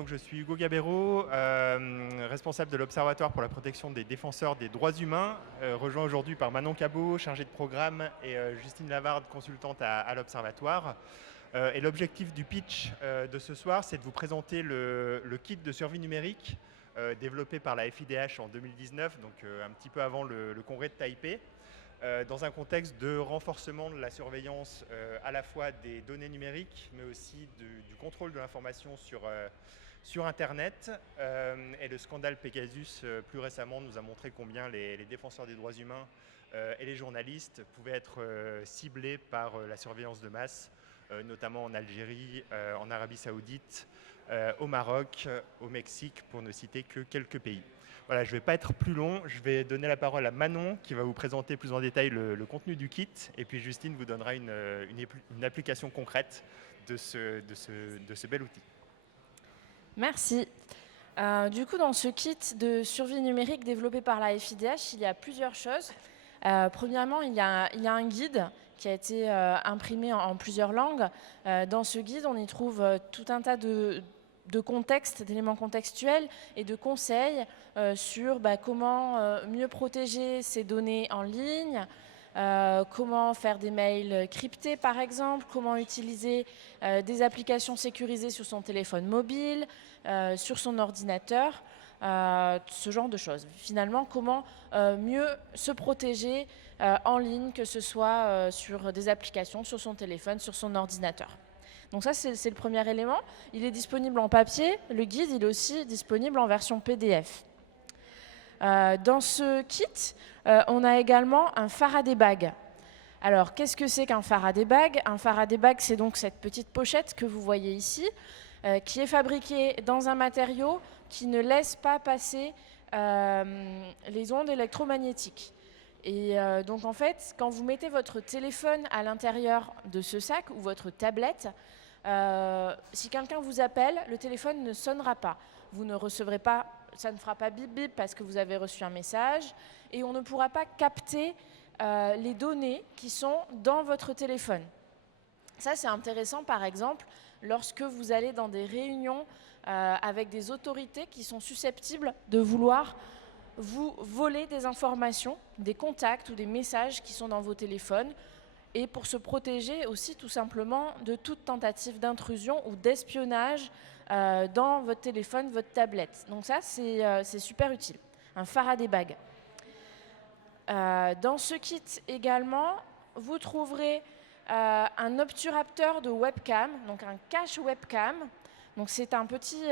donc je suis Hugo Gabero, responsable de l'Observatoire pour la protection des défenseurs des droits humains, rejoint aujourd'hui par Manon Cabot, chargée de programme, et Justine Lavarde, consultante à l'Observatoire. Et l'objectif du pitch de ce soir, c'est de vous présenter le kit de survie numérique développé par la FIDH en 2019, donc un petit peu avant le congrès de Taipei. Dans un contexte de renforcement de la surveillance à la fois des données numériques, mais aussi du contrôle de l'information sur Internet. Et le scandale Pegasus, plus récemment, nous a montré combien les défenseurs des droits humains et les journalistes pouvaient être ciblés par la surveillance de masse, notamment en Algérie, en Arabie Saoudite, au Maroc, au Mexique, pour ne citer que quelques pays. Voilà, je ne vais pas être plus long, je vais donner la parole à Manon qui va vous présenter plus en détail le contenu du kit, et puis Justine vous donnera une application concrète de ce bel outil. Merci. Du coup, dans ce kit de survie numérique développé par la FIDH, il y a plusieurs choses. Premièrement, il y a un guide qui a été imprimé en plusieurs langues. Dans ce guide, on y trouve tout un tas de contexte, d'éléments contextuels et de conseils sur comment mieux protéger ses données en ligne, comment faire des mails cryptés par exemple, comment utiliser des applications sécurisées sur son téléphone mobile, sur son ordinateur, ce genre de choses. Finalement, comment mieux se protéger en ligne, que ce soit sur des applications, sur son téléphone, sur son ordinateur. Donc ça, c'est le premier élément. Il est disponible en papier. Le guide, il est aussi disponible en version PDF. Dans ce kit, on a également un Faraday bag. Alors, qu'est-ce que c'est qu'un Faraday bag? Un Faraday bag, c'est donc cette petite pochette que vous voyez ici, qui est fabriquée dans un matériau qui ne laisse pas passer les ondes électromagnétiques. Et donc en fait, quand vous mettez votre téléphone à l'intérieur de ce sac ou votre tablette, si quelqu'un vous appelle, le téléphone ne sonnera pas. Vous ne recevrez pas, ça ne fera pas bip bip parce que vous avez reçu un message, et on ne pourra pas capter les données qui sont dans votre téléphone. Ça, c'est intéressant, par exemple, lorsque vous allez dans des réunions avec des autorités qui sont susceptibles de vouloir vous voler des informations, des contacts ou des messages qui sont dans vos téléphones, et pour se protéger aussi tout simplement de toute tentative d'intrusion ou d'espionnage dans votre téléphone, votre tablette. Donc ça, c'est super utile. Un Faraday bag. Dans ce kit également, vous trouverez un obturateur de webcam, donc un cache webcam. Donc c'est un petit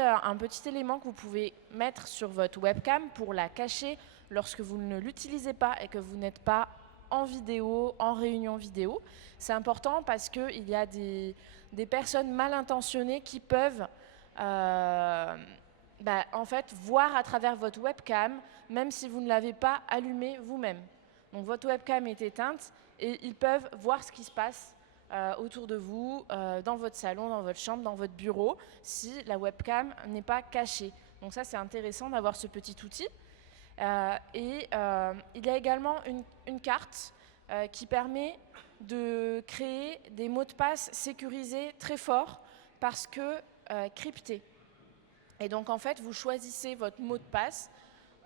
élément que vous pouvez mettre sur votre webcam pour la cacher lorsque vous ne l'utilisez pas et que vous n'êtes pas en vidéo, en réunion vidéo. C'est important parce qu'il y a des personnes mal intentionnées qui peuvent en fait voir à travers votre webcam, même si vous ne l'avez pas allumée vous-même. Donc votre webcam est éteinte et ils peuvent voir ce qui se passe autour de vous, dans votre salon, dans votre chambre, dans votre bureau, si la webcam n'est pas cachée. Donc ça, c'est intéressant d'avoir ce petit outil. Il y a également une carte qui permet de créer des mots de passe sécurisés très forts parce que cryptés. Et donc, en fait, vous choisissez votre mot de passe,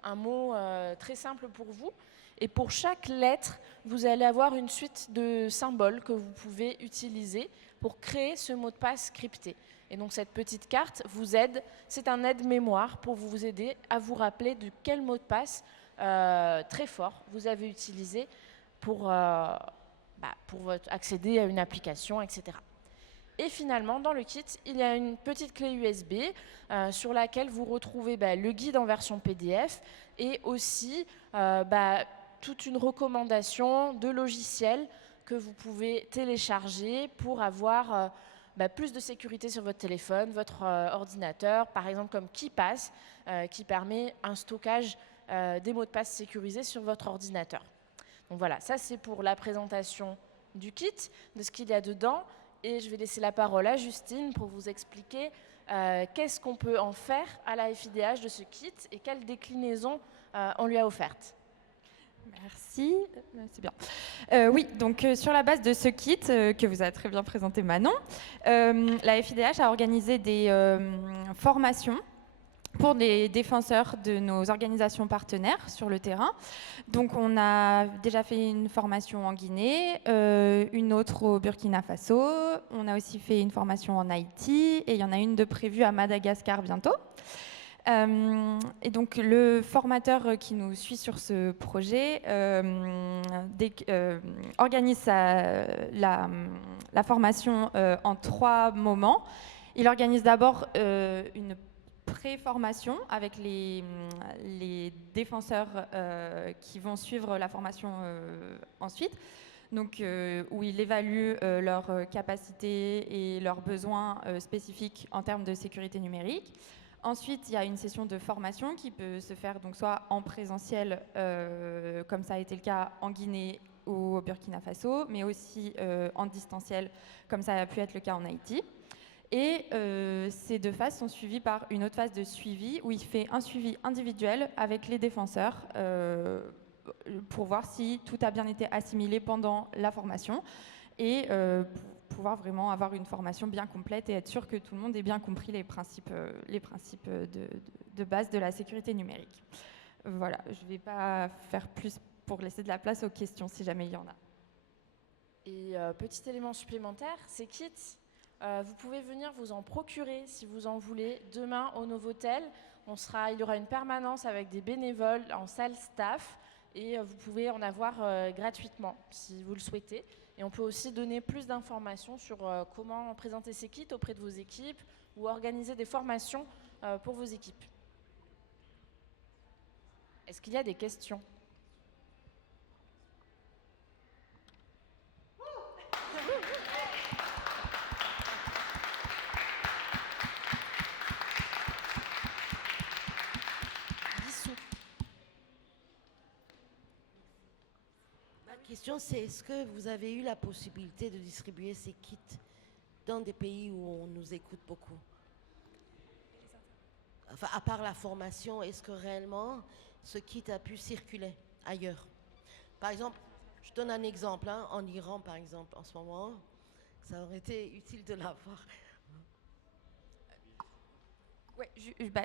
un mot très simple pour vous. Et pour chaque lettre, vous allez avoir une suite de symboles que vous pouvez utiliser pour créer ce mot de passe crypté. Et donc cette petite carte vous aide, c'est un aide-mémoire pour vous aider à vous rappeler de quel mot de passe très fort vous avez utilisé pour accéder à une application, etc. Et finalement, dans le kit, il y a une petite clé USB sur laquelle vous retrouvez le guide en version PDF et aussi toute une recommandation de logiciels que vous pouvez télécharger pour avoir plus de sécurité sur votre téléphone, votre ordinateur, par exemple comme KeePass, qui permet un stockage des mots de passe sécurisés sur votre ordinateur. Donc voilà, ça c'est pour la présentation du kit, de ce qu'il y a dedans. Et je vais laisser la parole à Justine pour vous expliquer qu'est-ce qu'on peut en faire à la FIDH de ce kit et quelle déclinaison on lui a offerte. Merci, c'est bien. Oui, donc sur la base de ce kit que vous a très bien présenté Manon, la FIDH a organisé des formations pour les défenseurs de nos organisations partenaires sur le terrain. Donc on a déjà fait une formation en Guinée, une autre au Burkina Faso, on a aussi fait une formation en Haïti et il y en a une de prévue à Madagascar bientôt. Et donc le formateur qui nous suit sur ce projet organise la formation en 3 moments. Il organise d'abord une pré-formation avec les défenseurs qui vont suivre la formation ensuite. Donc, où il évalue leurs capacités et leurs besoins spécifiques en termes de sécurité numérique. Ensuite, il y a une session de formation qui peut se faire donc soit en présentiel, comme ça a été le cas en Guinée ou au Burkina Faso, mais aussi en distanciel, comme ça a pu être le cas en Haïti. Et ces 2 phases sont suivies par une autre phase de suivi où il fait un suivi individuel avec les défenseurs pour voir si tout a bien été assimilé pendant la formation et pouvoir vraiment avoir une formation bien complète et être sûr que tout le monde ait bien compris les principes de base de la sécurité numérique. Voilà, je ne vais pas faire plus pour laisser de la place aux questions si jamais il y en a. Et petit élément supplémentaire, ces kits, vous pouvez venir vous en procurer si vous en voulez. Demain au Novotel, il y aura une permanence avec des bénévoles en salle staff et vous pouvez en avoir gratuitement si vous le souhaitez. Et on peut aussi donner plus d'informations sur comment présenter ces kits auprès de vos équipes ou organiser des formations pour vos équipes. Est-ce qu'il y a des questions ? Ma question, c'est est-ce que vous avez eu la possibilité de distribuer ces kits dans des pays où on nous écoute beaucoup? Enfin, à part la formation, est-ce que réellement ce kit a pu circuler ailleurs? Par exemple, je donne un exemple, hein, en Iran par exemple, en ce moment, ça aurait été utile de l'avoir. Ouais,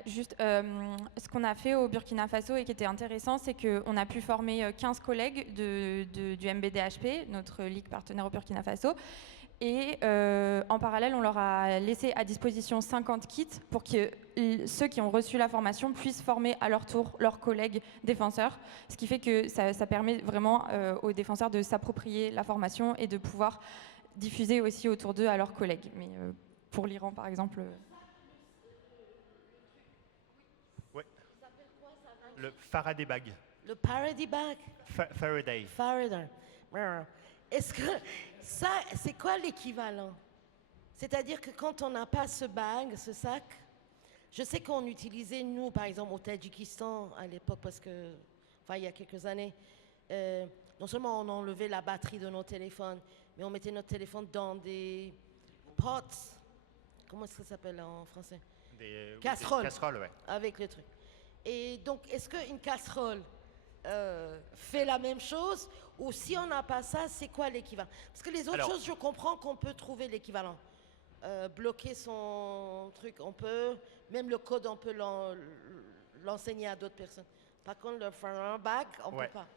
juste, ce qu'on a fait au Burkina Faso et qui était intéressant, c'est qu'on a pu former 15 collègues du MBDHP, notre ligue partenaire au Burkina Faso. Et en parallèle, on leur a laissé à disposition 50 kits pour que ceux qui ont reçu la formation puissent former à leur tour leurs collègues défenseurs. Ce qui fait que ça permet vraiment aux défenseurs de s'approprier la formation et de pouvoir diffuser aussi autour d'eux à leurs collègues. Mais pour l'Iran, par exemple... Ouais. Le Faraday bag. Le Faraday bag. Faraday. Faraday. Est-ce que ça, c'est quoi l'équivalent? C'est-à-dire que quand on n'a pas ce bag, ce sac, je sais qu'on utilisait, nous, par exemple, au Tadjikistan, à l'époque, parce que, enfin, il y a quelques années, non seulement on enlevait la batterie de nos téléphones, mais on mettait notre téléphone dans des pots. Comment est-ce que ça s'appelle en français? Casseroles. Des casseroles, ouais. Avec le truc. Et donc, est-ce qu'une casserole fait la même chose, ou si on n'a pas ça, c'est quoi l'équivalent? Parce que les autres choses, je comprends qu'on peut trouver l'équivalent. Bloquer son truc, on peut, même le code, on peut l'enseigner à d'autres personnes. Par contre, le Faraday bag, on ne peut pas.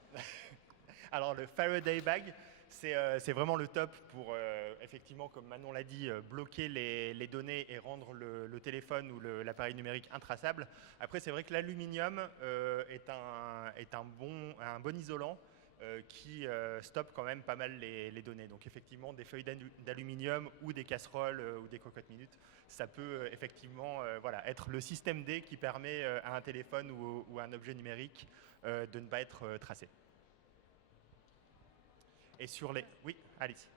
Alors, le Faraday bag, c'est vraiment le top pour, effectivement, comme Manon l'a dit, bloquer les données et rendre le téléphone ou l'appareil numérique intraçable. Après, c'est vrai que l'aluminium est un bon isolant qui stoppe quand même pas mal les données. Donc, effectivement, des feuilles d'aluminium ou des casseroles ou des cocottes minutes, ça peut effectivement être le système D qui permet à un téléphone ou à un objet numérique de ne pas être tracé. Et sur les... Oui, Alice.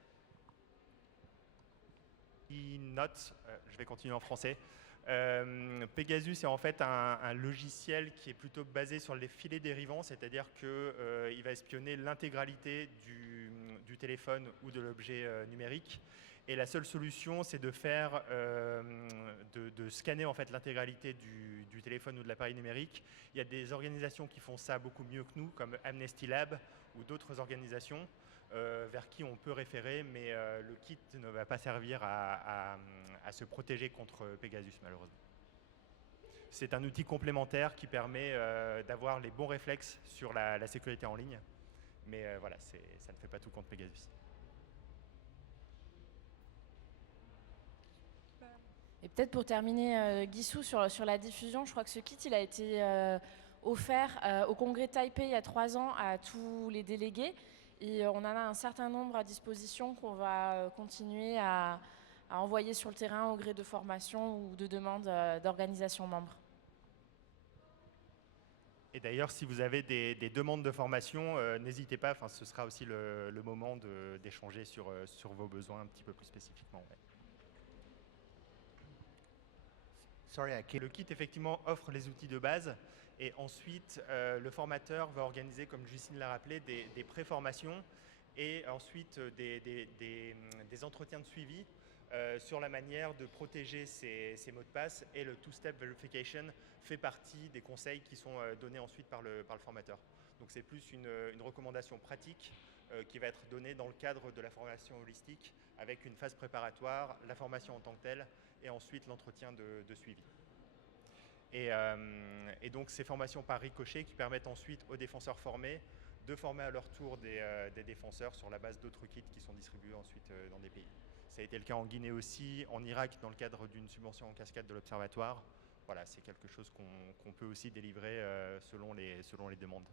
Note, je vais continuer en français. Pegasus est en fait un logiciel qui est plutôt basé sur les filets dérivants, c'est-à-dire qu'il va espionner l'intégralité du téléphone ou de l'objet numérique. Et la seule solution, c'est de faire, de scanner en fait l'intégralité du téléphone ou de l'appareil numérique. Il y a des organisations qui font ça beaucoup mieux que nous, comme Amnesty Lab ou d'autres organisations vers qui on peut référer, mais le kit ne va pas servir à se protéger contre Pegasus, malheureusement. C'est un outil complémentaire qui permet d'avoir les bons réflexes sur la sécurité en ligne, mais voilà, ça ne fait pas tout contre Pegasus. Et peut-être pour terminer, Guissou, sur la diffusion, je crois que ce kit il a été offert au congrès Taipei il y a 3 ans à tous les délégués. Et on en a un certain nombre à disposition qu'on va continuer à envoyer sur le terrain au gré de formation ou de demandes d'organisations membres. Et d'ailleurs, si vous avez des demandes de formation, n'hésitez pas, ce sera aussi le moment d'échanger sur vos besoins un petit peu plus spécifiquement. Ouais. Le kit, effectivement, offre les outils de base. Et ensuite, le formateur va organiser, comme Justine l'a rappelé, des pré-formations et ensuite des entretiens de suivi sur la manière de protéger ces mots de passe. Et le two-step verification fait partie des conseils qui sont donnés ensuite par le formateur. Donc c'est plus une recommandation pratique qui va être donnée dans le cadre de la formation holistique avec une phase préparatoire, la formation en tant que telle et ensuite l'entretien de suivi. Et donc ces formations par ricochet qui permettent ensuite aux défenseurs formés de former à leur tour des défenseurs sur la base d'autres kits qui sont distribués ensuite dans des pays. Ça a été le cas en Guinée aussi, en Irak dans le cadre d'une subvention en cascade de l'Observatoire. Voilà, c'est quelque chose qu'on peut aussi délivrer selon les demandes.